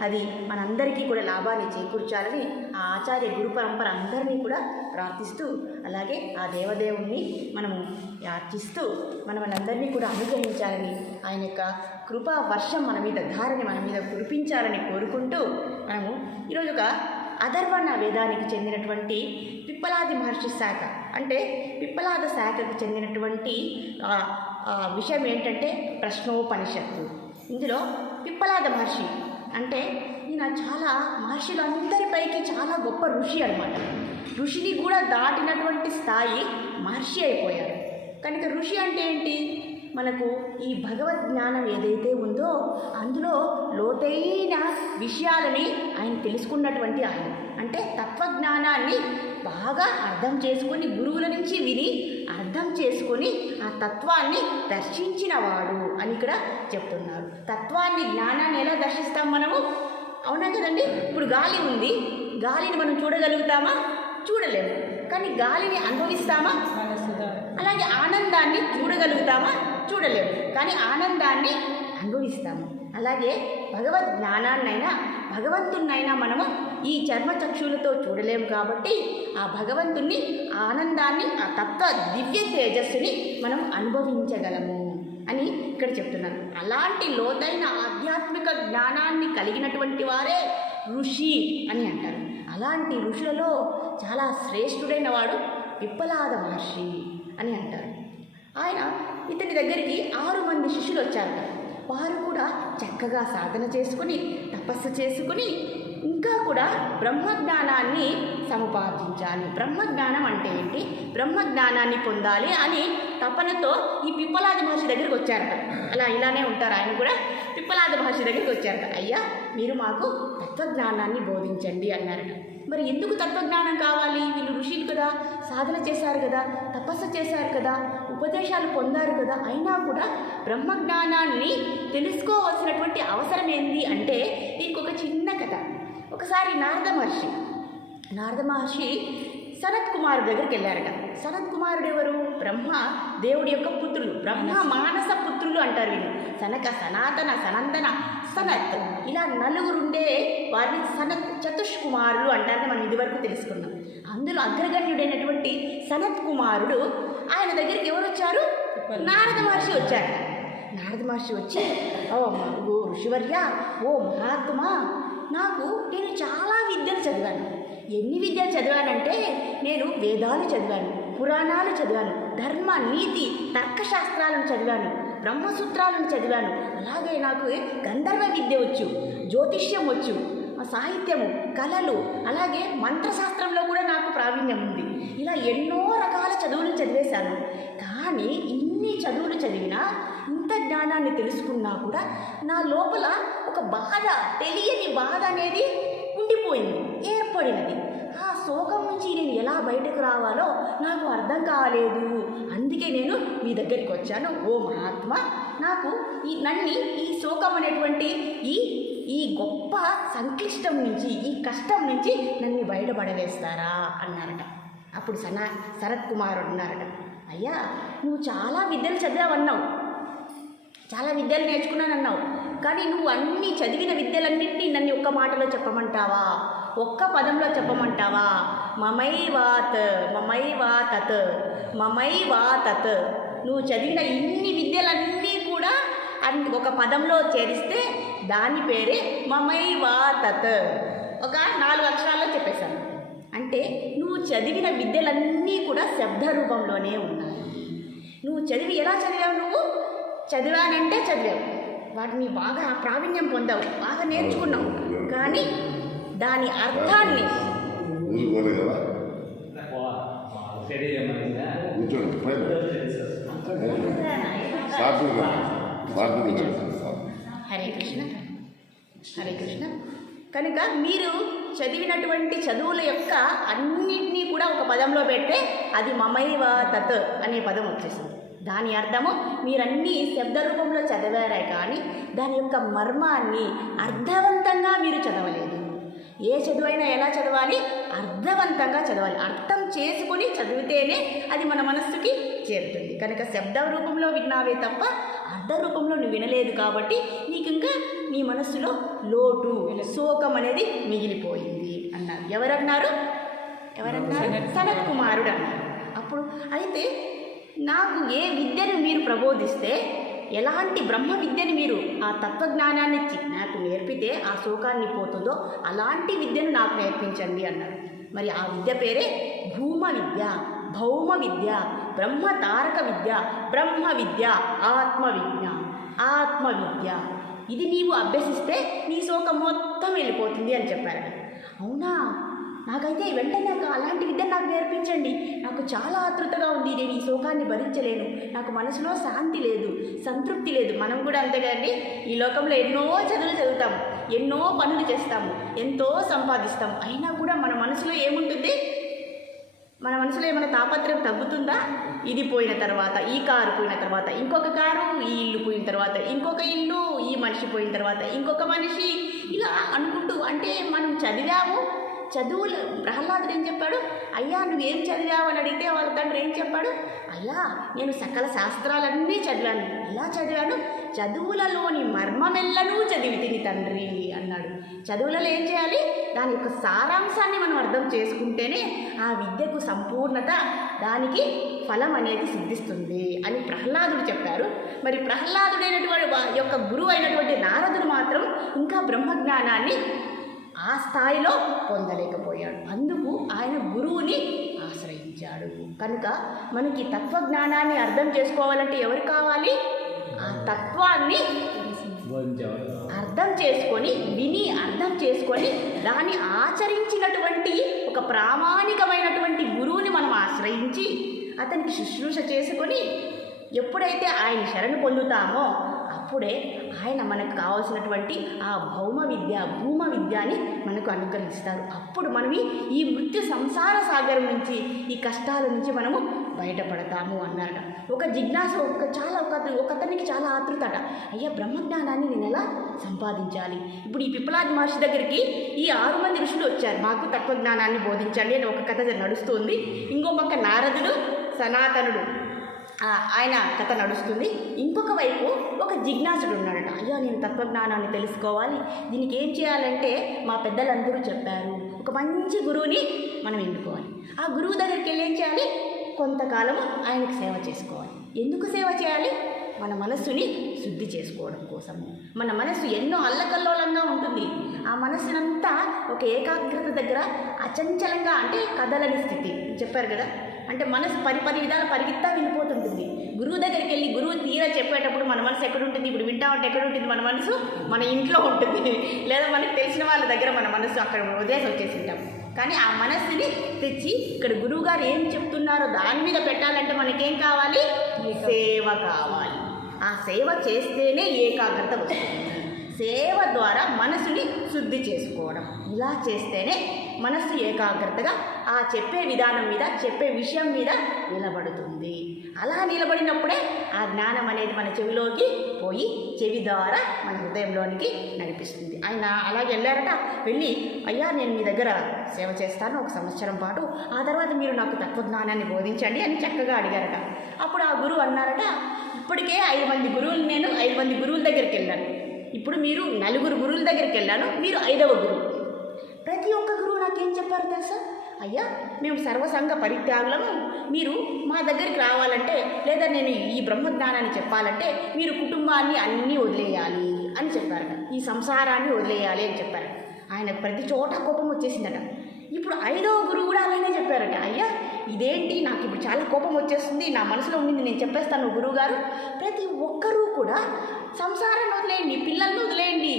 అది మనందరికీ కూడా లాభాన్ని చేకూర్చాలని ఆ ఆచార్య గురు పరంపర అందరినీ కూడా ప్రార్థిస్తూ అలాగే ఆ దేవదేవుణ్ణి మనము యాచిస్తూ మనం మనందరినీ కూడా అనుగ్రహించాలని ఆయన యొక్క కృపా వర్షం మన మీద ధారని మన మీద కురిపించాలని కోరుకుంటూ మనము ఈరోజు ఒక అధర్వణ వేదానికి చెందినటువంటి పిప్పలాది మహర్షి శాఖ అంటే పిప్పలాద శాఖకు చెందినటువంటి విషయం ఏంటంటే ప్రశ్నోపనిషత్తు. ఇందులో పిప్పలాద మహర్షి అంటే ఈయన చాలా మహర్షులందరిపైకి చాలా గొప్ప ఋషి అనమాట ఋషిని కూడా దాటినటువంటి స్థాయి మహర్షి అయిపోయారు. కనుక ఋషి అంటే ఏంటి? మనకు ఈ భగవద్ జ్ఞానం ఏదైతే ఉందో అందులో లోతైన విషయాలని ఆయన తెలుసుకున్నటువంటి ఆయన. అంటే తత్వజ్ఞానాన్ని బాగా అర్థం చేసుకొని గురువుల నుంచి విని అర్థం చేసుకొని ఆ తత్వాన్ని దర్శించినవాడు అని ఇక్కడ చెప్తున్నారు. తత్వాన్ని జ్ఞానాన్ని ఎలా దర్శిస్తాం మనము? అవునా కదండి? ఇప్పుడు గాలి ఉంది. గాలిని మనం చూడగలుగుతామా? చూడలేము. కానీ గాలిని అనుభవిస్తామా? అలాగే ఆనందాన్ని చూడగలుగుతామా? చూడలేము. కానీ ఆనందాన్ని అనుభవిస్తాము? అలాగే భగవద్ జ్ఞానాన్నైనా భగవంతున్నైనా మనము ఈ చర్మచక్షులతో చూడలేము కాబట్టి ఆ భగవంతుణ్ణి ఆనందాన్ని ఆ తత్వ దివ్య తేజస్సుని మనం అనుభవించగలము అని ఇక్కడ చెప్తున్నారు. అలాంటి లోతైన ఆధ్యాత్మిక జ్ఞానాన్ని కలిగినటువంటి వారే ఋషి అని అంటారు. అలాంటి ఋషులలో చాలా శ్రేష్ఠుడైన వాడు విప్పలాద మహర్షి అని అంటారు. ఆయన ఇతని దగ్గరికి ఆరు మంది శిష్యులు వచ్చారు వారు కూడా చక్కగా సాధన చేసుకుని తపస్సు చేసుకుని ఇంకా కూడా బ్రహ్మజ్ఞానాన్ని సముపార్జించాలి. బ్రహ్మజ్ఞానం అంటే ఏంటి? బ్రహ్మజ్ఞానాన్ని పొందాలి అని తపనతో ఈ పిప్పలాది మహర్షి దగ్గరికి వచ్చారట. అలా ఇలానే ఉంటారు ఆయన కూడా. పిప్పలాది మహర్షి దగ్గరికి వచ్చారట. అయ్యా మీరు మాకు తత్వజ్ఞానాన్ని బోధించండి అన్నారట. మరి ఎందుకు తత్వజ్ఞానం కావాలి? వీళ్ళు ఋషులు కదా సాధన చేశారు కదా తపస్సు చేశారు కదా ఉపదేశాలు పొందారు కదా అయినా కూడా బ్రహ్మజ్ఞానాన్ని తెలుసుకోవాల్సినటువంటి అవసరం ఏంది అంటే దీనికి ఒక చిన్న కథ. ఒకసారి నారద మహర్షి నారద మహర్షి సనత్ కుమారుడు దగ్గరికి వెళ్ళారట. సనత్ కుమారుడు ఎవరు? బ్రహ్మ దేవుడి యొక్క పుత్రులు. బ్రహ్మ మానస పుత్రులు అంటారు వీళ్ళు. సనక సనాతన సనందన సనత్. ఇలా నలుగురుండే వారిని సనత్ చతుష్కుమారులు అంటారని మనం ఇదివరకు తెలుసుకున్నాం. అందులో అగ్రగణ్యుడైనటువంటి సనత్ కుమారుడు ఆయన దగ్గరికి ఎవరు వచ్చారు? నారద మహర్షి వచ్చారు. నారద మహర్షి వచ్చి ఓ ఓ ఋషివర్య ఓ మహాత్మా నాకు నేను చాలా విద్యలు చదివాను. ఎన్ని విద్యలు చదివానంటే నేను వేదాలు చదివాను పురాణాలు చదివాను ధర్మ నీతి తర్కశాస్త్రాలను చదివాను బ్రహ్మసూత్రాలను చదివాను. అలాగే నాకు గంధర్వ విద్య వచ్చు జ్యోతిష్యం వచ్చు సాహిత్యము కళలు అలాగే మంత్రశాస్త్రంలో కూడా నాకు ప్రావీణ్యం ఉంది. ఇలా ఎన్నో రకాల చదువులు చదివేశాను. కానీ ఇన్ని చదువులు చదివినా ఇంత జ్ఞానాన్ని తెలుసుకున్నా కూడా నా లోపల ఒక బాధ తెలియని బాధ అనేది ఉండిపోయింది ఏర్పడినది. ఆ శోకం నుంచి నేను ఎలా బయటకు రావాలో నాకు అర్థం కాలేదు. అందుకే నేను మీ దగ్గరికి వచ్చాను. ఓ మహాత్మ నాకు ఈ నన్ని ఈ శోకం అనేటువంటి ఈ ఈ గొప్ప సంక్లిష్టం నుంచి ఈ కష్టం నుంచి నన్ను బయటపడవేస్తారా? అన్నారట. అప్పుడు సన శరత్ కుమార్ అన్నారట అయ్యా నువ్వు చాలా విద్యలు చదివావన్నావు. చాలా విద్యలు నేర్చుకున్నానన్నావు. కానీ నువ్వు అన్ని చదివిన విద్యలన్నింటినీ నన్ను ఒక్క మాటలో చెప్పమంటావా? ఒక్క పదంలో చెప్పమంటావా? మమై వాత్ మమై వా తత్ మమై వా తత్ నువ్వు చదివిన ఇన్ని విద్యలన్నీ కూడా అన్ని ఒక పదంలో చేరిస్తే దాని పేరే మమై వా తత్ ఒక నాలుగు అక్షరాల్లో చెప్పేశాను. అంటే నువ్వు చదివిన విద్యలన్నీ కూడా శబ్ద రూపంలోనే ఉన్నాయి. నువ్వు చదివి ఎలా చదివావు నువ్వు? చదివానంటే చదివావు. వాటిని బాగా ప్రావీణ్యం పొందావు. బాగా నేర్చుకున్నావు. కానీ దాని అర్థాన్ని హరే కృష్ణ. హరే కృష్ణ. కనుక మీరు చదివినటువంటి చదువుల యొక్క అన్నిటినీ కూడా ఒక పదంలో పెడితే అది మమైవ తత్ అనే పదం వచ్చేసింది. దాని అర్థము మీరన్నీ శబ్ద రూపంలో చదివారే కానీ దాని యొక్క మర్మాన్ని అర్థవంతంగా మీరు చదవలేదు. ఏ చదువైనా ఎలా చదవాలి? అర్థవంతంగా చదవాలి. అర్థం చేసుకుని చదివితేనే అది మన మనస్సుకి చేరుతుంది. కనుక శబ్ద రూపంలో విన్నావే తప్ప అర్థ రూపంలో నువ్వు వినలేదు కాబట్టి నీకు ఇంకా నీ మనస్సులో లోటు శోకం అనేది మిగిలిపోయింది అన్నారు. ఎవరన్నారు? ఎవరన్నారు? సనత్ కుమారుడు అన్నారు. అప్పుడు అయితే నాకు ఏ విద్యను మీరు ప్రబోధిస్తే ఎలాంటి బ్రహ్మ విద్యని మీరు ఆ తత్వజ్ఞానాన్ని ఇచ్చి నాకు నేర్పితే ఆ శోకాన్ని పోతుందో అలాంటి విద్యను నాకు నేర్పించండి అన్నారు. మరి ఆ విద్య పేరే భూమ విద్య భౌమ విద్య బ్రహ్మ తారక విద్య బ్రహ్మ విద్య ఆత్మ విద్య ఆత్మ విద్య. ఇది నీవు అభ్యసిస్తే నీ శోకం మొత్తం వెళ్ళిపోతుంది అని చెప్పారు అవునా? నాకైతే వెంటనే అలాంటి విద్య నాకు నేర్పించండి. నాకు చాలా ఆతృతగా ఉంది. నేను ఈ శోకాన్ని భరించలేను. నాకు మనసులో శాంతి లేదు సంతృప్తి లేదు. మనం కూడా అంతేగాని ఈ లోకంలో ఎన్నో చదువులు చదువుతాము ఎన్నో పనులు చేస్తాము ఎంతో సంపాదిస్తాం. అయినా కూడా మన మనసులో ఏముంటుంది? మన మనసులో ఏమైనా తాపత్రయం తగ్గుతుందా? ఇది పోయిన తర్వాత ఈ కారు పోయిన తర్వాత ఇంకొక కారు ఈ ఇల్లు పోయిన తర్వాత ఇంకొక ఇల్లు ఈ మనిషి పోయిన తర్వాత ఇంకొక మనిషి ఇలా అనుకుంటూ అంటే మనం చదివాము చదువులు. ప్రహ్లాదుడు ఏం చెప్పాడు? అయ్యా నువ్వేం చదివావు అని అడిగితే వాళ్ళ తండ్రి ఏం చెప్పాడు? అయ్యా నేను సకల శాస్త్రాలన్నీ చదివాను. ఎలా చదివాను చదువులలోని మర్మమెల్లను చదివి తిని తండ్రి అన్నాడు. చదువులలో ఏం చేయాలి? దాని యొక్క సారాంశాన్ని మనం అర్థం చేసుకుంటేనే ఆ విద్యకు సంపూర్ణత దానికి ఫలం అనేది సిద్ధిస్తుంది అని ప్రహ్లాదుడు చెప్పారు. మరి ప్రహ్లాదుడైనటువంటి యొక్క గురువు అయినటువంటి నారదుడు మాత్రం ఇంకా బ్రహ్మజ్ఞానాన్ని ఆ స్థాయిలో పొందలేకపోయాడు. అందుకు ఆయన గురువుని ఆశ్రయించాడు. కనుక మనకి తత్వజ్ఞానాన్ని అర్థం చేసుకోవాలంటే ఎవరు కావాలి? ఆ తత్వాన్ని అర్థం చేసుకొని విని అర్థం చేసుకొని దాన్ని ఆచరించినటువంటి ఒక ప్రామాణికమైనటువంటి గురువుని మనం ఆశ్రయించి అతనికి శుశ్రూష చేసుకొని ఎప్పుడైతే ఆయన శరణు పొందుతామో అప్పుడే ఆయన మనకు కావాల్సినటువంటి ఆ భౌమ విద్య భూమ విద్యని మనకు అనుగ్రహిస్తారు. అప్పుడు మనం ఈ- మృత్యు సంసార సాగరం నుంచి ఈ కష్టాల నుంచి మనము బయటపడతాము అన్నారట. ఒక జిజ్ఞాస ఒక చాలా ఒక ఒకతనికి చాలా ఆతృతట అయ్యా బ్రహ్మజ్ఞానాన్ని నేను ఎలా సంపాదించాలి? ఇప్పుడు ఈ పిప్పలాది మహర్షి దగ్గరికి ఈ ఆరు మంది ఋషులు వచ్చారు. మాకు తత్వజ్ఞానాన్ని బోధించండి అని ఒక కథ నడుస్తుంది. ఇంకో పక్క నారదుడు సనాతనుడు. ఆయన కథ నడుస్తుంది. ఇంకొక వైపు ఒక జిజ్ఞాసుడు ఉన్నాడట. అయ్యో నేను తత్వజ్ఞానాన్ని తెలుసుకోవాలి. దీనికి ఏం చేయాలంటే మా పెద్దలందరూ చెప్పారు. ఒక మంచి గురువుని మనం ఎన్నుకోవాలి. ఆ గురువు దగ్గరికి వెళ్ళి ఏం చేయాలి? కొంతకాలం ఆయనకు సేవ చేసుకోవాలి. ఎందుకు సేవ చేయాలి? మన మనస్సుని శుద్ధి చేసుకోవడం కోసము. మన మనస్సు ఎన్నో అల్లకల్లోలంగా ఉంటుంది. ఆ మనస్సునంతా ఒక ఏకాగ్రత దగ్గర అచంచలంగా అంటే కదలని స్థితి. చెప్పారు కదా? అంటే మనసు పరి పది విధాలు పరిగెత్తా వెళ్ళిపోతుంటుంది గురువు దగ్గరికి వెళ్ళి గురువు తీరా చెప్పేటప్పుడు మన మనసు ఎక్కడ ఉంటుంది? ఇప్పుడు వింటా ఉంటే ఎక్కడ ఉంటుంది? మన మనసు మన ఇంట్లో ఉంటుంది. లేదా మనకు తెలిసిన వాళ్ళ దగ్గర మన మనసు అక్కడ వదిలేసి వచ్చేసి ఉంటాం కానీ ఆ మనస్సుని తెచ్చి ఇక్కడ గురువు గారు ఏం చెప్తున్నారో దాని మీద పెట్టాలంటే మనకేం కావాలి? సేవ కావాలి. ఆ సేవ చేస్తేనే ఏకాగ్రత వస్తుంది. సేవ ద్వారా మనసుని శుద్ధి చేసుకోవడం. ఇలా చేస్తేనే మనస్సు ఏకాగ్రతగా ఆ చెప్పే విధానం మీద చెప్పే విషయం మీద నిలబడుతుంది. అలా నిలబడినప్పుడే ఆ జ్ఞానం అనేది మన చెవిలోకి పోయి చెవి ద్వారా మన హృదయంలోనికి నడిపిస్తుంది. ఆయన అలాగే వెళ్ళారట వెళ్ళి అయ్యా నేను మీ దగ్గర సేవ చేస్తాను ఒక సంవత్సరం పాటు. ఆ తర్వాత మీరు నాకు తత్వజ్ఞానాన్ని బోధించండి అని చక్కగా అడిగారట. అప్పుడు ఆ గురువు అన్నారట ఇప్పటికే ఐదు మంది గురువులు నేను ఐదు మంది గురువుల దగ్గరికి వెళ్ళాను. ఇప్పుడు మీరు నలుగురు గురువుల దగ్గరికి వెళ్ళాను మీరు ఐదవ గురువు. ప్రతి ఒక్క గురువు నాకేం చెప్పారు తెలుసా? అయ్యా మేము సర్వసంగ పరిత్యాగులము. మీరు మా దగ్గరికి రావాలంటే లేదా నేను ఈ బ్రహ్మజ్ఞానాన్ని చెప్పాలంటే మీరు కుటుంబాన్ని అన్నీ వదిలేయాలి అని చెప్పారట. ఈ సంసారాన్ని వదిలేయాలి అని చెప్పారు ఆయన ప్రతి చోట కోపం వచ్చేసిందట. ఇప్పుడు ఐదవ గురువు కూడా అలానే చెప్పారట. అయ్యా ఇదేంటి? నాకు ఇప్పుడు చాలా కోపం వచ్చేస్తుంది. నా మనసులో ఉండింది నేను చెప్పేస్తాను గురువుగారు. ప్రతి ఒక్కరూ కూడా సంసారాన్ని వదిలేయండి పిల్లల్ని వదిలేయండి.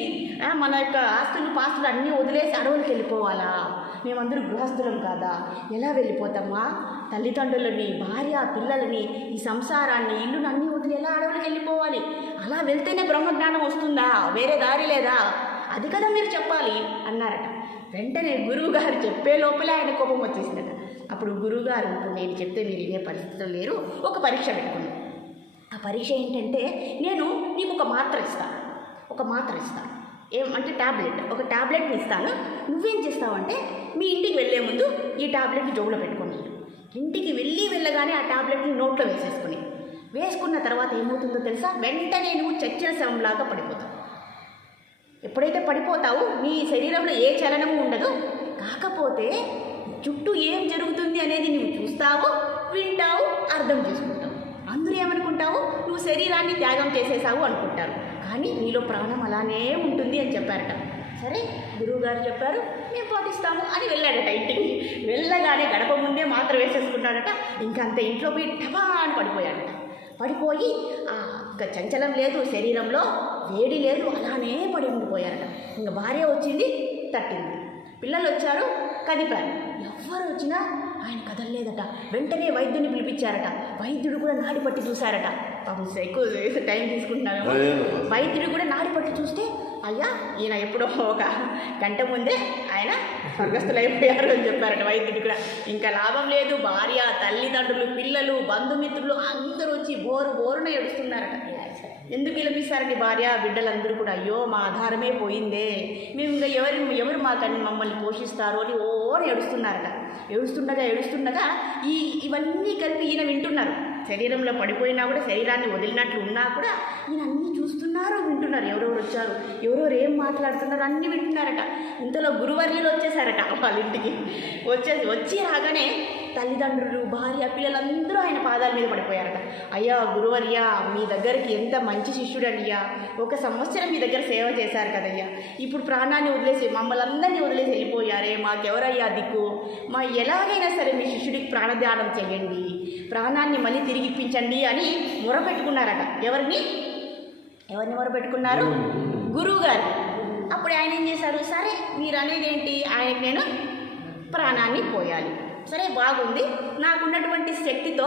మన యొక్క ఆస్తులు పాస్తులు అన్నీ వదిలేసి అడవులకు వెళ్ళిపోవాలా? మేమందరూ గృహస్థులం కాదా? ఎలా వెళ్ళిపోతామా? తల్లిదండ్రులని భార్య పిల్లలని ఈ సంసారాన్ని ఇల్లుని అన్నీ వదిలి ఎలా అడవులకు వెళ్ళిపోవాలి? అలా వెళ్తేనే బ్రహ్మజ్ఞానం వస్తుందా? వేరే దారి లేదా? అది కదా మీరు చెప్పాలి అన్నారట. వెంటనే గురువు గారు చెప్పే లోపలే ఆయన కోపం వచ్చేసిందట. అప్పుడు గురువుగారు ఇప్పుడు నేను చెప్తే మీరు ఇదే పరిస్థితులు లేరు. ఒక పరీక్ష పెట్టుకున్నాను ఆ పరీక్ష ఏంటంటే నేను నీకు ఒక మాత్ర ఇస్తాను ఒక మాత్ర ఇస్తాను ఏం అంటే ట్యాబ్లెట్ ఒక ట్యాబ్లెట్ని ఇస్తాను. నువ్వేం చేస్తావంటే మీ ఇంటికి వెళ్ళే ముందు ఈ ట్యాబ్లెట్ని జోబులో పెట్టుకొని ఇంటికి వెళ్ళి వెళ్ళగానే ఆ ట్యాబ్లెట్ని నోట్లో వేసేసుకుని. వేసుకున్న తర్వాత ఏమవుతుందో తెలుసా? వెంటనే నువ్వు చచ్చిన శవంలాగా పడిపోతావు. ఎప్పుడైతే పడిపోతావు నీ శరీరంలో ఏ చలనము ఉండదు. కాకపోతే చుట్టూ ఏం జరుగుతుంది అనేది నువ్వు చూస్తావు వింటావు అర్థం చేసుకుంటావు అందరూ ఏమనుకుంటావు? నువ్వు శరీరాన్ని త్యాగం చేసేసావు అనుకుంటారు. కానీ నీలో ప్రాణం అలానే ఉంటుంది అని చెప్పారట. సరే గురువుగారు చెప్పారు మేము పాటిస్తాము అని వెళ్ళాడట ఇంటికి. వెళ్ళగానే గడప ముందే మాత్ర వేసేసుకున్నాడట ఇంకంతే ఇంట్లో పోయి టబా అని పడిపోయాడట పడిపోయి ఇంకా చంచలం లేదు శరీరంలో వేడి లేదు అలానే పడి ఉండిపోయారట. ఇంకా భార్య వచ్చింది తట్టింది. పిల్లలు వచ్చారు కదిపారు. ఎవ్వరు వచ్చినా ఆయన కదలలేదట. వెంటనే వైద్యుని పిలిపించారట. వైద్యుడు కూడా నాడి పట్టి చూశారట. పాపం ఎక్కువ టైం తీసుకుంటున్నామేమో వైద్యుడు కూడా నాడి పట్టి చూస్తే అయ్యా ఈయన ఎప్పుడో ఒక గంట ముందే ఆయన స్వర్గస్థులైపోయారు అని చెప్పారట వైద్యుడు కూడా. ఇంకా లాభం లేదు. భార్య తల్లిదండ్రులు పిల్లలు బంధుమిత్రులు అందరూ వచ్చి బోరు బోరున ఏడుస్తున్నారట. ఎందుకు విలపిస్తారండి భార్య? బిడ్డలందరూ కూడా అయ్యో మా ఆధారమే పోయిందే. మేము ఇంకా ఎవరు ఎవరు మా మమ్మల్ని పోషిస్తారు? అని ఓ ఏడుస్తున్నారట. ఏడుస్తుండగా ఏడుస్తుండగా ఈ ఇవన్నీ కలిపి ఈయన వింటున్నారు. శరీరంలో పడిపోయినా కూడా శరీరాన్ని వదిలినట్లు ఉన్నా కూడా ఈయన అన్నీ చూస్తున్నారు వింటున్నారు. ఎవరెవరు వచ్చారు ఎవరెవరు ఏం మాట్లాడుతున్నారు అన్నీ వింటున్నారట. ఇంతలో గురువర్యులు వచ్చేసారట వాళ్ళ ఇంటికి. వచ్చేసి వచ్చి రాగానే తల్లిదండ్రులు భార్య పిల్లలందరూ ఆయన పాదాల మీద పడిపోయారట. అయ్యా గురువర్య మీ దగ్గరికి ఎంత మంచి శిష్యుడయ్యా ఒక సంవత్సరం మీ దగ్గర సేవ చేశారు కదయ్యా. ఇప్పుడు ప్రాణాన్ని వదిలేసి మమ్మల్ని అందరినీ వదిలేసి వెళ్ళిపోయారే మాకెవరయ్యా దిక్కు? మా ఎలాగైనా సరే మీ శిష్యుడికి ప్రాణధ్యానం చేయండి. ప్రాణాన్ని మళ్ళీ తిరిగి ఇప్పించండి అని మొరపెట్టుకున్నారట. ఎవరిని? ఎవరిని మొరపెట్టుకున్నారు? గురువు గారు అప్పుడు ఆయన ఏం చేశారు? సరే మీరు అనేది ఏంటి ఆయనకి నేను ప్రాణాన్ని పోయాలి. సరే బాగుంది. నాకున్నటువంటి శక్తితో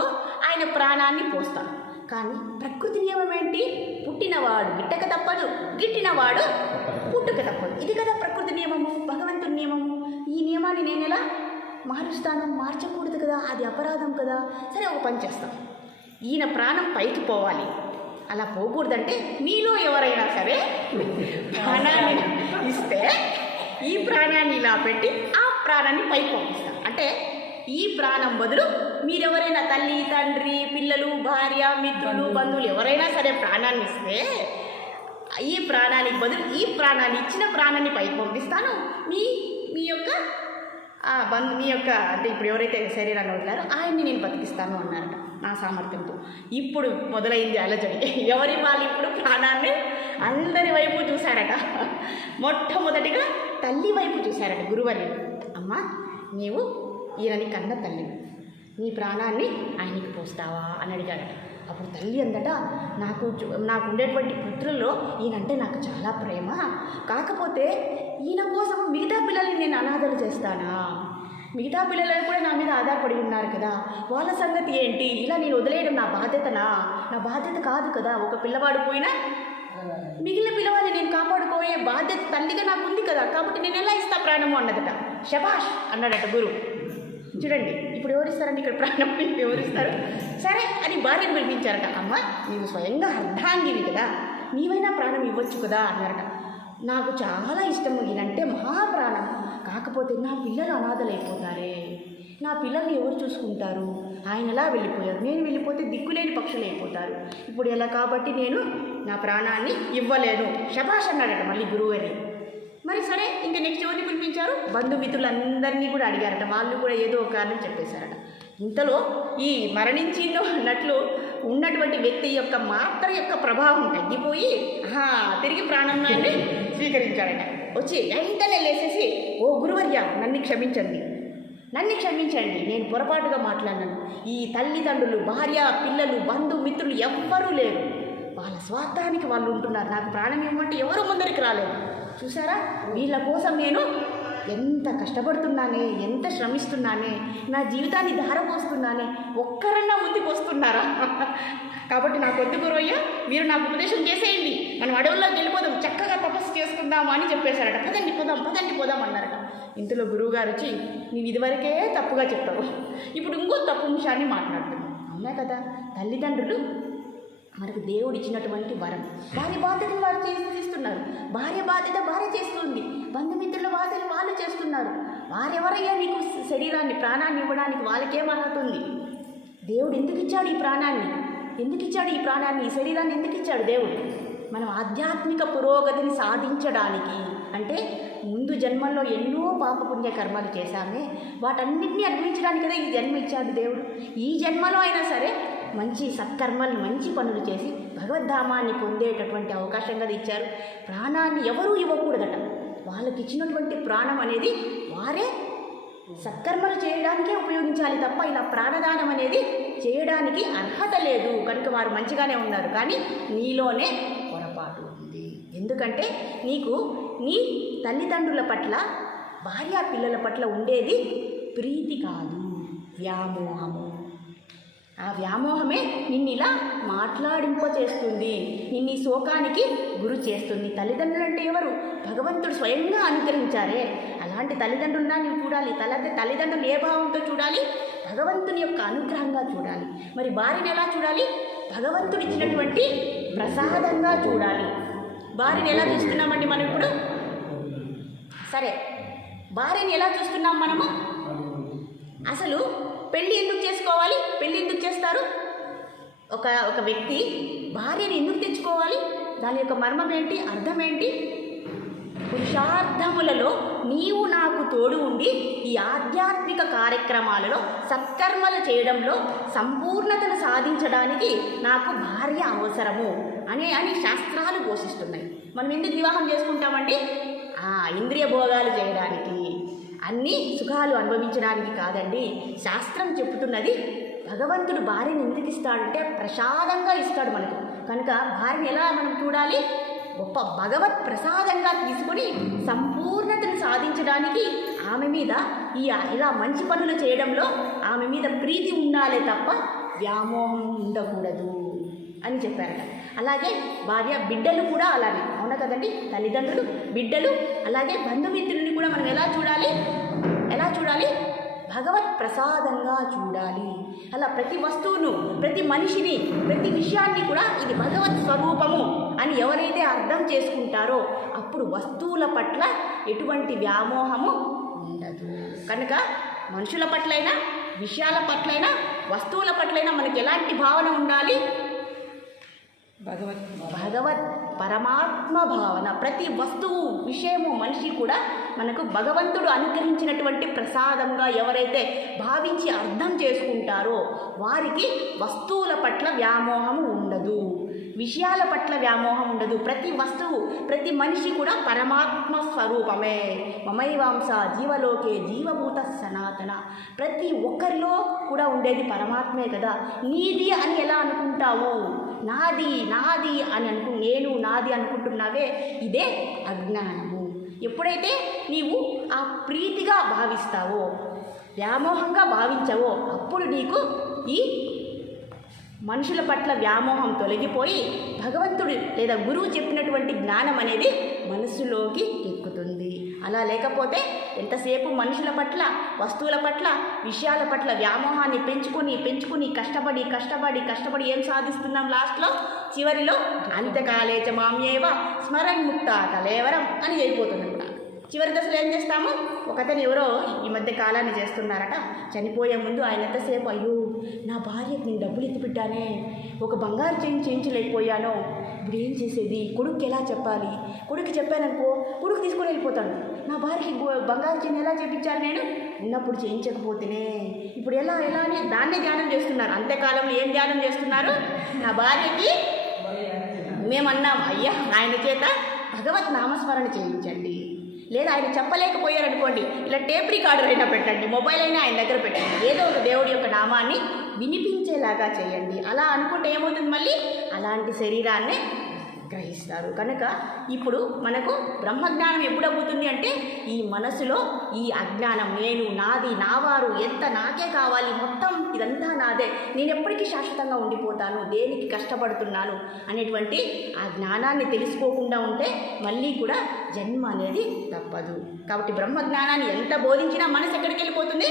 ఆయన ప్రాణాన్ని పోస్తాను కానీ ప్రకృతి నియమం ఏంటి? పుట్టినవాడు గిట్టక తప్పదు. గిట్టినవాడు పుట్టుక తప్పదు. ఇది కదా ప్రకృతి నియమము భగవంతుడి నియమము. ఈ నియమాన్ని నేను ఎలా మారుస్తాను? మార్చకూడదు కదా. అది అపరాధం కదా. సరే ఒక పని చేస్తాం. ఈయన ప్రాణం పైకి పోవాలి. అలా పోకూడదంటే మీలో ఎవరైనా సరే ప్రాణాన్ని ఇస్తే ఈ ప్రాణాన్ని ఇలా పెట్టి ఆ ప్రాణాన్ని పైకి పంపిస్తాం. అంటే ఈ ప్రాణం బదులు మీరెవరైనా తల్లి తండ్రి పిల్లలు భార్య మిత్రులు బంధువులు ఎవరైనా సరే ప్రాణాన్ని ఇస్తే ఈ ప్రాణానికి బదులు ఈ ప్రాణాన్ని ఇచ్చిన ప్రాణాన్ని పైకి పంపిస్తాను. మీ మీ యొక్క ఆ బంధు మీ యొక్క అంటే ఇప్పుడు ఎవరైతే శరీరాన్ని వదిలారో ఆయన్ని నేను బతికిస్తాను అన్నారట నా సామర్థ్యంతో. ఇప్పుడు మొదలైంది అలజడి ఎవరి వాళ్ళు ఇప్పుడు ప్రాణాన్ని అందరి వైపు చూశారట. మొట్టమొదటిగా తల్లి వైపు చూశారట గురువని అమ్మ నీవు ఈయనని కన్న తల్లి. నీ ప్రాణాన్ని ఆయనకి పోస్తావా? అని అడిగాడట. అప్పుడు తల్లి అందట నాకు నాకు ఉండేటువంటి పుత్రుల్లో ఈయనంటే నాకు చాలా ప్రేమ. కాకపోతే ఈయన కోసం మిగతా పిల్లల్ని నేను అనాథలు చేస్తానా? మిగతా పిల్లలు కూడా నా మీద ఆధారపడి ఉన్నారు కదా. వాళ్ళ సంగతి ఏంటి? ఇలా నేను వదిలేయడం నా బాధ్యతనా? నా బాధ్యత కాదు కదా. ఒక పిల్లవాడు పోయినా మిగిలిన పిల్లవాడిని నేను కాపాడుకోయే బాధ్యత తల్లిగా నాకు ఉంది కదా. కాబట్టి నేను ఎలా ఇస్తా ప్రాణము? అన్నదట. శబాష్ అన్నాడట గురువు చూడండి ఇప్పుడు ఎవరిస్తారండి? ఇక్కడ ప్రాణం ఎవరిస్తారు? సరే అని భార్యను పిలిపించారట. అమ్మ నీవు స్వయంగా అర్ధాంగివి కదా నీవైనా ప్రాణం ఇవ్వచ్చు కదా అన్నారట. నాకు చాలా ఇష్టము ఈయనంటే మహాప్రాణం. కాకపోతే నా పిల్లలు అనాథలైపోతారే. నా పిల్లల్ని ఎవరు చూసుకుంటారు? ఆయన ఎలా వెళ్ళిపోయారు. నేను వెళ్ళిపోతే దిక్కులేని పక్షులు అయిపోతారు ఇప్పుడు ఎలా కాబట్టి నేను నా ప్రాణాన్ని ఇవ్వలేను. శభాష్ అన్నాడట మళ్ళీ గురువుగారి మరి సరే ఇంకా నెక్స్ట్ ఎవరిని పిలిపించారు? బంధుమిత్రులందరినీ కూడా అడిగారట. వాళ్ళు కూడా ఏదో ఒక కారణం చెప్పేశారట. ఇంతలో ఈ మరణించిందో అన్నట్లు ఉన్నటువంటి వ్యక్తి యొక్క మాత్ర యొక్క ప్రభావం తగ్గిపోయి ఆహా, తిరిగి ప్రాణాన్ని స్వీకరించాడట. వచ్చి వెంటనే లేసేసి ఓ గురువర్య నన్ను క్షమించండి. నన్ను క్షమించండి. నేను పొరపాటుగా మాట్లాడినాను. ఈ తల్లిదండ్రులు భార్య పిల్లలు బంధుమిత్రులు ఎవ్వరూ లేరు. వాళ్ళ స్వార్థానికి వాళ్ళు ఉంటున్నారు. నాకు ప్రాణం ఇవ్వమంటే ఎవరు ముందరికి రాలేదు. చూసారా? వీళ్ళ కోసం నేను ఎంత కష్టపడుతున్నానే ఎంత శ్రమిస్తున్నానే నా జీవితాన్ని ధారపోస్తున్నానే ఒక్కరన్నా ముందుకొస్తున్నారా కాబట్టి నాకు వద్దు మీరు నాకు ఉపదేశం చేసేయండి. మనం అడవుల్లోకి వెళ్ళిపోదాం చక్కగా తపస్సు చేసుకుందాము అని చెప్పేశారట. పదండి పోదాం పదండి పోదాం అన్నారట. ఇంతలో గురువుగారు వచ్చి నీవు ఇదివరకే తప్పుగా చెప్పావు. ఇప్పుడు ఇంకో తప్పు అంశాన్ని మాట్లాడుతున్నావు. అమ్మే కదా? తల్లిదండ్రులు మనకు దేవుడు ఇచ్చినటువంటి వరం. భార్య బాధ్యతను వారు చేస్తున్నారు. భార్య బాధ్యత భార్య చేస్తుంది. బంధుమిత్రుల బాధ్యతలు వాళ్ళు చేస్తున్నారు. వారెవరయ్యా నీకు శరీరాన్ని ప్రాణాన్ని ఇవ్వడానికి వాళ్ళకేం అర్హత ఉంది? దేవుడు ఎందుకు ఇచ్చాడు ఈ ప్రాణాన్ని? ఎందుకు ఇచ్చాడు ఈ ప్రాణాన్ని? ఈ శరీరాన్ని ఎందుకు ఇచ్చాడు దేవుడు? మనం ఆధ్యాత్మిక పురోగతిని సాధించడానికి అంటే ముందు జన్మల్లో ఎన్నో పాపపుణ్య కర్మలు చేశామే. వాటన్నిటిని అనుభవించడానికి కదా ఈ జన్మ ఇచ్చాడు దేవుడు. ఈ జన్మలో అయినా సరే మంచి సత్కర్మలు మంచి పనులు చేసి భగవద్ధామాన్ని పొందేటటువంటి అవకాశం కదా ఇచ్చారు. ప్రాణాన్ని ఎవరూ ఇవ్వకూడదట. వాళ్ళకి ఇచ్చినటువంటి ప్రాణం అనేది వారే సత్కర్మలు చేయడానికే ఉపయోగించాలి తప్ప ఇలా ప్రాణదానం అనేది చేయడానికి అర్హత లేదు. కనుక వారు మంచిగానే ఉన్నారు. కానీ నీలోనే పొరపాటు ఉంది. ఎందుకంటే నీకు నీ తల్లిదండ్రుల పట్ల భార్యా పిల్లల పట్ల ఉండేది ప్రీతి కాదు. వ్యామోహము. ఆ వ్యామోహమే నిన్ను ఇలా మాట్లాడింపచేస్తుంది నిన్ను శోకానికి గురి చేస్తుంది. తల్లిదండ్రులు అంటే ఎవరు? భగవంతుడు స్వయంగా అనుగ్రహించారే అలాంటి తల్లిదండ్రులున్నా నేను చూడాలి. తల తల్లిదండ్రులు ఏ భావంతో చూడాలి? భగవంతుని యొక్క అనుగ్రహంగా చూడాలి. మరి భార్యని ఎలా చూడాలి? భగవంతుడు ఇచ్చినటువంటి ప్రసాదంగా చూడాలి. భార్యని ఎలా చూస్తున్నామండి మనం ఇప్పుడు? సరే. భార్యని ఎలా చూస్తున్నాం మనము? అసలు పెళ్ళి ఎందుకు చేసుకోవాలి? పెళ్ళి ఎందుకు చేస్తారు? ఒక ఒక వ్యక్తి భార్యని ఎందుకు తెచ్చుకోవాలి? దాని యొక్క మర్మం ఏంటి? అర్థం ఏంటి? పురుషార్థములలో నీవు నాకు తోడు ఉండి ఈ ఆధ్యాత్మిక కార్యక్రమాలలో సత్కర్మలు చేయడంలో సంపూర్ణతను సాధించడానికి నాకు భార్య అవసరము అనే అని శాస్త్రాలు పోషిస్తున్నాయి మనం ఎందుకు వివాహం చేసుకుంటామండి? ఆ, ఇంద్రియ భోగాలు చేయడానికి. అన్ని సుఖాలు అనుభవించడానికి కాదండి. శాస్త్రం చెబుతున్నది భగవంతుడు భార్యని ఎందుకు ఇస్తాడంటే ప్రసాదంగా ఇస్తాడు మనకు. కనుక భార్యను ఎలా మనం చూడాలి? గొప్ప భగవత్ ప్రసాదంగా తీసుకొని సంపూర్ణతను సాధించడానికి ఆమె మీద ఈ ఇలా మంచి పనులు చేయడంలో ఆమె మీద ప్రీతి ఉండాలే తప్ప వ్యామోహం ఉండకూడదు అని చెప్పారట. అలాగే భార్య బిడ్డలు కూడా అలానే. అవునా కదండి? తల్లిదండ్రులు బిడ్డలు అలాగే బంధుమిత్రుల్ని కూడా మనం ఎలా చూడాలి? ఎలా చూడాలి? భగవత్ ప్రసాదంగా చూడాలి. అలా ప్రతి వస్తువును ప్రతి మనిషిని ప్రతి విషయాన్ని కూడా ఇది భగవత్ స్వరూపము అని ఎవరైతే అర్థం చేసుకుంటారో అప్పుడు వస్తువుల పట్ల ఎటువంటి వ్యామోహము ఉండదు. కనుక మనుషుల పట్లైనా విషయాల పట్లైనా వస్తువుల పట్లైనా మనకి ఎలాంటి భావన ఉండాలి? భగవత్ భగవత్ పరమాత్మ భావన. ప్రతి వస్తువు విషయము మనిషి కూడా మనకు భగవంతుడు అనుగ్రహించినటువంటి ప్రసాదంగా ఎవరైతే భావించి అర్థం చేసుకుంటారో వారికి వస్తువుల పట్ల వ్యామోహము ఉండదు. విషయాల పట్ల వ్యామోహం ఉండదు. ప్రతి వస్తువు ప్రతి మనిషి కూడా పరమాత్మ స్వరూపమే. మమైవాంస జీవలోకే జీవభూత సనాతన. ప్రతి ఒక్కరిలో కూడా ఉండేది పరమాత్మే కదా. నీది అని ఎలా అనుకుంటావు? నాది నాది అని అనుకు నేను నాది అనుకుంటున్నావే ఇదే అజ్ఞానము. ఎప్పుడైతే నీవు ఆ ప్రీతిగా భావిస్తావో వ్యామోహంగా భావించావో అప్పుడు నీకు ఈ మనుషుల పట్ల వ్యామోహం తొలగిపోయి భగవంతుడు లేదా గురువు చెప్పినటువంటి జ్ఞానం అనేది మనసులోకి ఎక్కుతుంది. అలా లేకపోతే ఎంతసేపు మనుషుల పట్ల వస్తువుల పట్ల విషయాల పట్ల వ్యామోహాన్ని పెంచుకొని పెంచుకొని కష్టపడి కష్టపడి కష్టపడి ఏం సాధిస్తున్నాం లాస్ట్లో? చివరిలో అంతకాలేచ మామ్యేవ స్మరణ్ముక్త కలేవరం అని అయిపోతుంది కూడా చివరి దశలో ఏం చేస్తాము? ఒకతను ఎవరో ఈ మధ్య కాలాన్ని చేస్తున్నారట. చనిపోయే ముందు ఆయన ఎంతసేపు అయ్యో నా భార్యకు నేను డబ్బులు ఎత్తిపెట్టానే ఒక బంగారు చేయి చేయించలేకపోయాను. ఇప్పుడు ఏం చేసేది? కొడుకు ఎలా చెప్పాలి? కొడుకు చెప్పాననుకో కొడుకు తీసుకొని వెళ్ళిపోతాడు. నా భార్యకి బంగారు చేయి ఎలా చేయించాలి నేను? ఉన్నప్పుడు చేయించకపోతేనే. ఇప్పుడు ఎలా ఎలా అని దాన్నే ధ్యానం చేస్తున్నారు. అంతకాలంలో ఏం ధ్యానం చేస్తున్నారు? నా భార్యకి మేమన్నాం అయ్యా ఆయన చేత భగవత్ నామస్మరణ చేయించండి. లేదా ఆయన చెప్పలేకపోయారనుకోండి ఇలా టేప్ రికార్డర్ అయినా పెట్టండి మొబైల్ అయినా ఆయన దగ్గర పెట్టండి ఏదో ఒక దేవుడి యొక్క నామాన్ని వినిపించేలాగా చేయండి. అలా అనుకుంటే ఏమవుతుంది మళ్ళీ? అలాంటి శరీరాన్నే గ్రహిస్తారు. కనుక ఇప్పుడు మనకు బ్రహ్మజ్ఞానం ఎప్పుడు అవుతుంది అంటే ఈ మనసులో ఈ అజ్ఞానం నేను నాది నావారు ఎంత నాకే కావాలి మొత్తం ఇదంతా నాదే. నేను ఎప్పటికీ శాశ్వతంగా ఉండిపోతాను దేనికి కష్టపడుతున్నాను అనేటువంటి ఆ జ్ఞానాన్ని తెలుసుకోకుండా ఉంటే మళ్ళీ కూడా జన్మ అనేది తప్పదు. కాబట్టి బ్రహ్మజ్ఞానాన్ని ఎంత బోధించినా మనసు ఎక్కడికి వెళ్ళిపోతుంది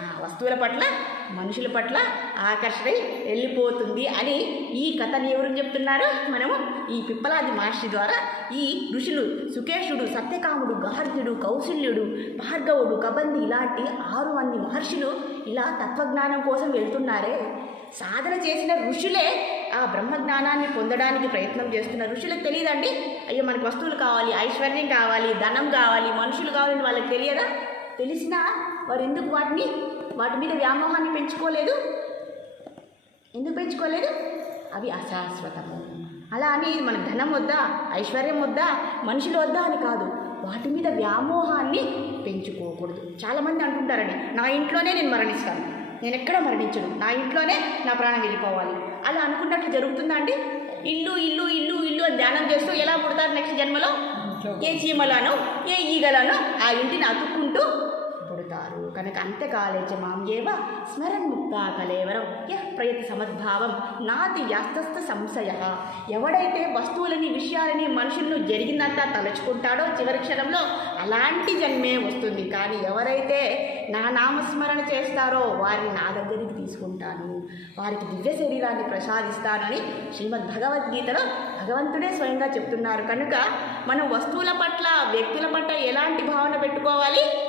ఆ వస్తువుల పట్ల మనుషుల పట్ల ఆకర్షణ వెళ్ళిపోతుంది అని ఈ కథని ఎవరు చెప్తున్నారు. మనము ఈ పిప్పలాది మహర్షి ద్వారా ఈ ఋషులు సుకేశుడు సత్యకాముడు గార్గ్యుడు కౌశల్యుడు భార్గవుడు కబంది ఇలాంటి ఆరు మంది మహర్షులు ఇలా తత్వజ్ఞానం కోసం వెళ్తున్నారే. సాధన చేసిన ఋషులే ఆ బ్రహ్మజ్ఞానాన్ని పొందడానికి ప్రయత్నం చేస్తున్న ఋషులకు తెలియదండి. అయ్యో మనకు వస్తువులు కావాలి ఐశ్వర్యం కావాలి ధనం కావాలి మనుషులు కావాలని వాళ్ళకి తెలియదా? తెలిసినా వారు ఎందుకు వాటిని వాటి మీద వ్యామోహాన్ని పెంచుకోలేదు. ఎందుకు పెంచుకోలేదు? అవి అశాశ్వతము. అలా అని మన ధనం వద్దా ఐశ్వర్యం వద్దా మనుషులు వద్దా అని కాదు. వాటి మీద వ్యామోహాన్ని పెంచుకోకూడదు. చాలామంది అంటుంటారండి నా ఇంట్లోనే నేను మరణిస్తాను. నేను ఎక్కడ మరణించను? నా ఇంట్లోనే నా ప్రాణం వెళ్ళిపోవాలి. అలా అనుకున్నట్లు జరుగుతుందా అండి? ఇల్లు ఇల్లు ఇల్లు ఇల్లు అని ధ్యానం చేస్తూ ఎలా పుడతారు నెక్స్ట్ జన్మలో? ఏ చీమలానో ఏ ఈగలానో ఆ ఇంటిని అతుక్కుంటూ కనుక అంత్యకాలే మాం ఏవ స్మరణముక్తా కలేవరం. యహ్ ప్రయతి సమద్భావం. నాతి యాస్తస్థ సంశయ. ఎవడైతే వస్తువులని విషయాలని మనుషులను జరిగినంత తలుచుకుంటాడో చివరి క్షణంలో అలాంటి జన్మే వస్తుంది. కానీ ఎవరైతే నా నామస్మరణ చేస్తారో వారిని నా దగ్గరికి తీసుకుంటాను. వారికి దివ్య శరీరాన్ని ప్రసాదిస్తానని శ్రీమద్ భగవద్గీతలో భగవంతుడే స్వయంగా చెప్తున్నారు. కనుక మనం వస్తువుల పట్ల వ్యక్తుల పట్ల ఎలాంటి భావన పెట్టుకోవాలి?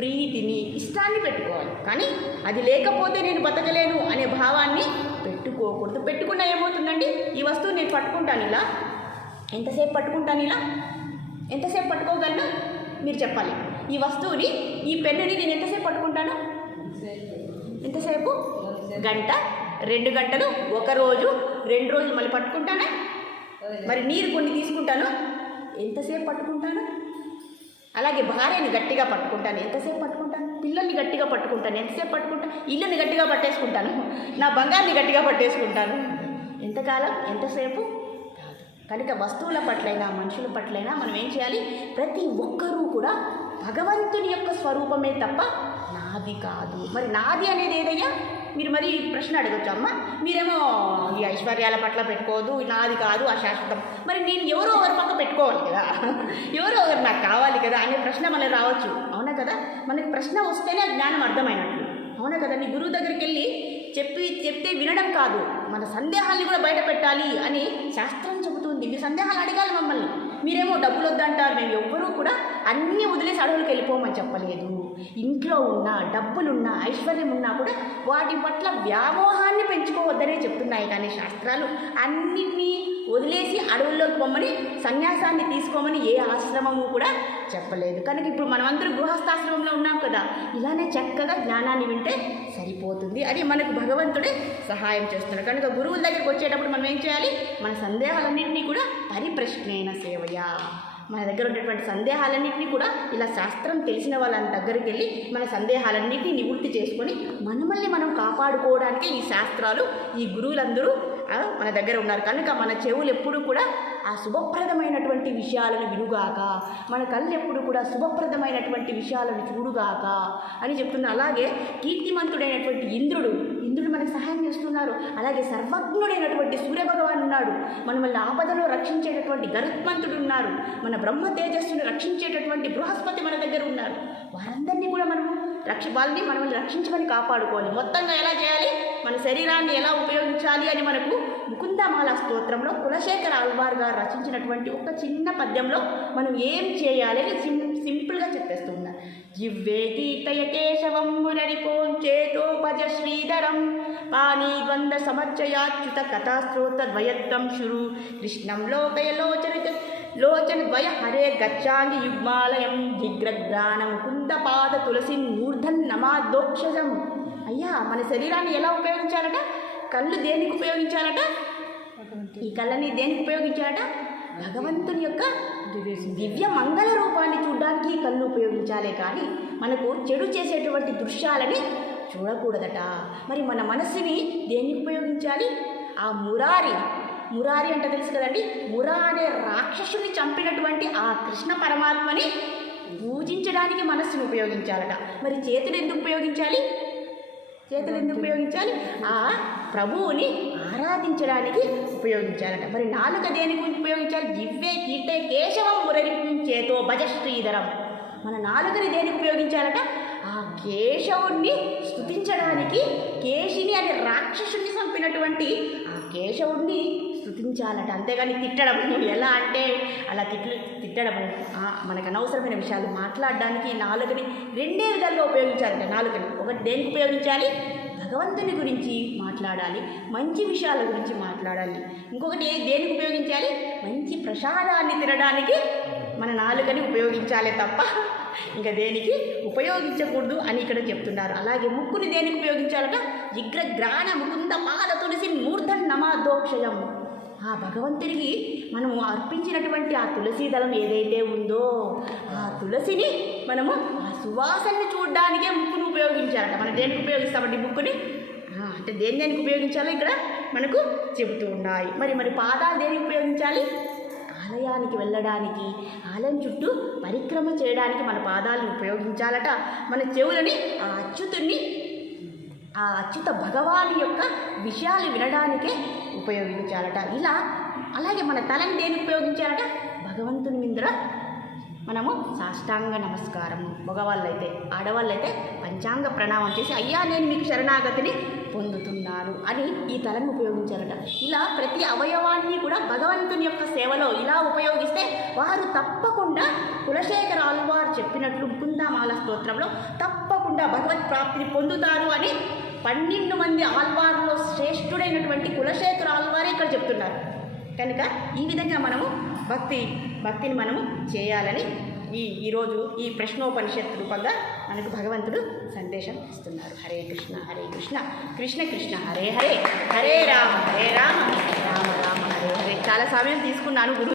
ప్రీతిని ఇష్టాన్ని పెట్టుకోవాలి. కానీ అది లేకపోతే నేను బతకలేను అనే భావాన్ని పెట్టుకోకూడదు. పెట్టుకున్నా ఏమవుతుందండి? ఈ వస్తువు నేను పట్టుకుంటాను ఇలా. ఎంతసేపు పట్టుకుంటాను ఇలా? ఎంతసేపు పట్టుకోగలను? మీరు చెప్పాలి. ఈ వస్తువుని ఈ పెన్నుని నేను ఎంతసేపు పట్టుకుంటాను? ఎంతసేపు? గంట రెండు గంటలు ఒక రోజు రెండు రోజులు మళ్ళీ పట్టుకుంటానా? మరి నీరు కొన్ని తీసుకుంటాను. ఎంతసేపు పట్టుకుంటాను? అలాగే భార్యని గట్టిగా పట్టుకుంటాను. ఎంతసేపు పట్టుకుంటాను? పిల్లల్ని గట్టిగా పట్టుకుంటాను. ఎంతసేపు పట్టుకుంటాను? ఇల్లుని గట్టిగా పట్టేసుకుంటాను. నా బంగారుని గట్టిగా పట్టేసుకుంటాను. ఎంతకాలం? ఎంతసేపు? కనుక వస్తువుల పట్లైనా మనుషుల పట్లైనా మనం ఏం చేయాలి? ప్రతి ఒక్కరూ కూడా భగవంతుని యొక్క స్వరూపమే తప్ప నాది కాదు. మరి నాది అనేది ఏదయ్యా? మీరు మరి ప్రశ్న అడగచ్చు అమ్మ. మీరేమో ఈ ఐశ్వర్యాల పట్ల పెట్టుకోవద్దు నాది కాదు అశాశ్వతం. మరి నేను ఎవరో ఒకరి పక్క పెట్టుకోవాలి కదా. ఎవరో ఒకరు నాకు కావాలి కదా అనే ప్రశ్న మనకి రావచ్చు. అవునా కదా? మనకి ప్రశ్న వస్తేనే ఆ జ్ఞానం అర్థమైనట్లు. అవునా కదా? నీ గురువు దగ్గరికి వెళ్ళి చెప్పి చెప్తే వినడం కాదు. మన సందేహాల్ని కూడా బయట పెట్టాలి అని శాస్త్రం చెబుతుంది. మీరు సందేహాలు అడగాలి మమ్మల్ని. మీరేమో డబ్బులు వద్దంటారు మేము ఎవ్వరూ కూడా అన్నీ వదిలేసి అడవులకు వెళ్ళిపోమని చెప్పలేదు. ఇంట్లో ఉన్న డబ్బులున్నా ఐశ్వర్యం ఉన్నా కూడా వాటి పట్ల వ్యామోహాన్ని పెంచుకోవద్దనే చెప్తున్నాయి కానీ శాస్త్రాలు. అన్నిటినీ వదిలేసి అడవుల్లోకి పొమ్మని సన్యాసాన్ని తీసుకోమని ఏ ఆశ్రమము కూడా చెప్పలేదు. కనుక ఇప్పుడు మనమందరూ గృహస్థాశ్రమంలో ఉన్నాం కదా ఇలానే చక్కగా జ్ఞానాన్ని వింటే సరిపోతుంది. అని మనకు భగవంతుడే సహాయం చేస్తున్నాడు. కనుక గురువుల దగ్గరికి వచ్చేటప్పుడు మనం ఏం చేయాలి? మన సందేహాలన్నింటినీ కూడా పరిప్రశ్నైన సేవయా. మన దగ్గర ఉన్నటువంటి సందేహాలన్నింటినీ కూడా ఇలా శాస్త్రం తెలిసిన వాళ్ళ దగ్గరికి వెళ్ళి మన సందేహాలన్నింటినీ నివృత్తి చేసుకొని మనమల్ని మనం కాపాడుకోవడానికి ఈ శాస్త్రాలు ఈ గురువులందరూ మన దగ్గర ఉన్నారు. కనుక మన చెవులు ఎప్పుడు కూడా ఆ శుభప్రదమైనటువంటి విషయాలను వినుగాక మన కళ్ళు ఎప్పుడు కూడా శుభప్రదమైనటువంటి విషయాలను చూడుగాక అని చెప్తున్న. అలాగే కీర్తిమంతుడైనటువంటి ఇంద్రుడు ఇంద్రుడు మనకు సహాయం చేస్తున్నారు. అలాగే సర్వజ్ఞుడైనటువంటి సూర్యభగవాన్ ఉన్నాడు. మనల్ని ఆపదలో రక్షించేటటువంటి గరుత్మంతుడు ఉన్నారు. మన బ్రహ్మ తేజస్సును రక్షించేటటువంటి బృహస్పతి మన దగ్గర ఉన్నారు. వారందరినీ కూడా మనము రక్ష వాళ్ళని మనల్ని రక్షించమని కాపాడుకోవాలి. మొత్తంగా ఎలా చేయాలి? మన శరీరాన్ని ఎలా ఉపయోగించాలి అని మనకు ముకుందమాల స్తోత్రంలో కులశేఖర ఆల్వార్ గారు రచించినటువంటి ఒక చిన్న పద్యంలో మనం ఏం చేయాలి అని సిం సింపుల్గా చెప్పేస్తూ ఉన్నా జివ్వే కీర్తయ కేశవం శ్రీధరం. పానీ ద్వంద్వ సమర్చయాచ్యుత కథాస్త్రోత ద్వయత్వం శురు. కృష్ణం లోకయ లోచన లోచన ద్వయ హరే గచ్చాంగి యుగ్మాలయం. దిగ్రగ్రాణం కుందపాద తులసి మూర్ధన్ నమాదోక్షజం అయ్యా మన శరీరాన్ని ఎలా ఉపయోగించాలట? కళ్ళు దేనికి ఉపయోగించాలట? ఈ కళ్ళని దేనికి ఉపయోగించాలట? భగవంతుని యొక్క దివ్య మంగళ రూపాన్ని చూడడానికి ఈ కళ్ళు ఉపయోగించాలే కానీ మనకు చెడు చేసేటువంటి దృశ్యాలని చూడకూడదట. మరి మన మనస్సుని దేనికి ఉపయోగించాలి? ఆ మురారి మురారి అంటే తెలుసు కదండి? మురా అనే రాక్షసుని చంపినటువంటి ఆ కృష్ణ పరమాత్మని పూజించడానికి మనస్సును ఉపయోగించాలట. మరి చేతులు ఎందుకు ఉపయోగించాలి? చేతులు ఎందుకు ఉపయోగించాలి. ఆ ప్రభువుని ఆరాధించడానికి ఉపయోగించాలట. మరి నాలుక దేని గురించి ఉపయోగించాలి? జివ్వే కీటే కేశవం మురరి చేతో భజ శ్రీధరం మన నాలుకని దేనికి ఉపయోగించాలట? ఆ కేశవుణ్ణి స్తుతించడానికి కేశిని అనే రాక్షసుని చంపినటువంటి ఆ కేశవుణ్ణి స్థుతించాలట అంతేగాని తిట్టడం. ఎలా అంటే అలా తిట్లు తిట్టడము మనకు అనవసరమైన విషయాలు మాట్లాడడానికి నాలుకని రెండే విధాల్లో ఉపయోగించాలట. నాలుకని. ఒకటి దేనికి ఉపయోగించాలి? భగవంతుని గురించి మాట్లాడాలి. మంచి విషయాల గురించి మాట్లాడాలి. ఇంకొకటి దేనికి ఉపయోగించాలి? మంచి ప్రసాదాన్ని తినడానికి మన నాలుకని ఉపయోగించాలి తప్ప ఇంకా దేనికి ఉపయోగించకూడదు అని ఇక్కడ చెప్తున్నారు. అలాగే ముక్కుని దేనికి ఉపయోగించాలట? జిగ్ర గ్రాణ ముకుంద పాద తులసి మూర్ధన్ నమాదోక్షయం ఆ భగవంతుడికి మనము అర్పించినటువంటి ఆ తులసి దళం ఏదైతే ఉందో ఆ తులసిని మనము ఆ సువాసనని చూడడానికే ముక్కును ఉపయోగించాలట మనం దేనికి ఉపయోగిస్తామండి ముక్కుని? అంటే దేని దేనికి ఉపయోగించాలో ఇక్కడ మనకు చెబుతూ ఉన్నాయి. మరి మరి పాదాలు దేనికి ఉపయోగించాలి? ఆలయానికి వెళ్ళడానికి ఆలయం చుట్టూ పరిక్రమ చేయడానికి మన పాదాలను ఉపయోగించాలట. మన చెవులని ఆ అచ్యుతుణ్ణి ఆ అచ్యుత భగవాని యొక్క విషయాలు వినడానికే ఉపయోగించాలట. ఇలా అలాగే మన తలని దేని ఉపయోగించాలట? భగవంతుని ముందర మనము సాష్టాంగ నమస్కారం మగవాళ్ళైతే ఆడవాళ్ళైతే పంచాంగ ప్రణామం చేసి అయ్యా నేను మీకు శరణాగతిని పొందుతున్నాను అని ఈ తలను ఉపయోగించాలట. ఇలా ప్రతి అవయవాన్ని కూడా భగవంతుని యొక్క సేవలో ఇలా ఉపయోగిస్తే వారు తప్పకుండా కులశేఖర ఆల్వార్ చెప్పినట్లు ముకుందామాల స్తోత్రంలో తప్పకుండా భగవత్ ప్రాప్తిని పొందుతారు అని పన్నెండు మంది ఆల్వార్లో శ్రేష్ఠుడైనటువంటి కులశేఖర ఆల్వారే ఇక్కడ చెప్తున్నారు. కనుక ఈ విధంగా మనము భక్తి భక్తిని మనము చేయాలని ఈ ఈరోజు ఈ ప్రశ్నోపనిషత్ రూపంగా మనకు భగవంతుడు సందేశం ఇస్తున్నారు. హరే కృష్ణ హరే కృష్ణ కృష్ణ కృష్ణ హరే హరే హరే రామ హరే రామ రామ రామ హరే హరే. చాలా సమయం తీసుకున్నాను గురు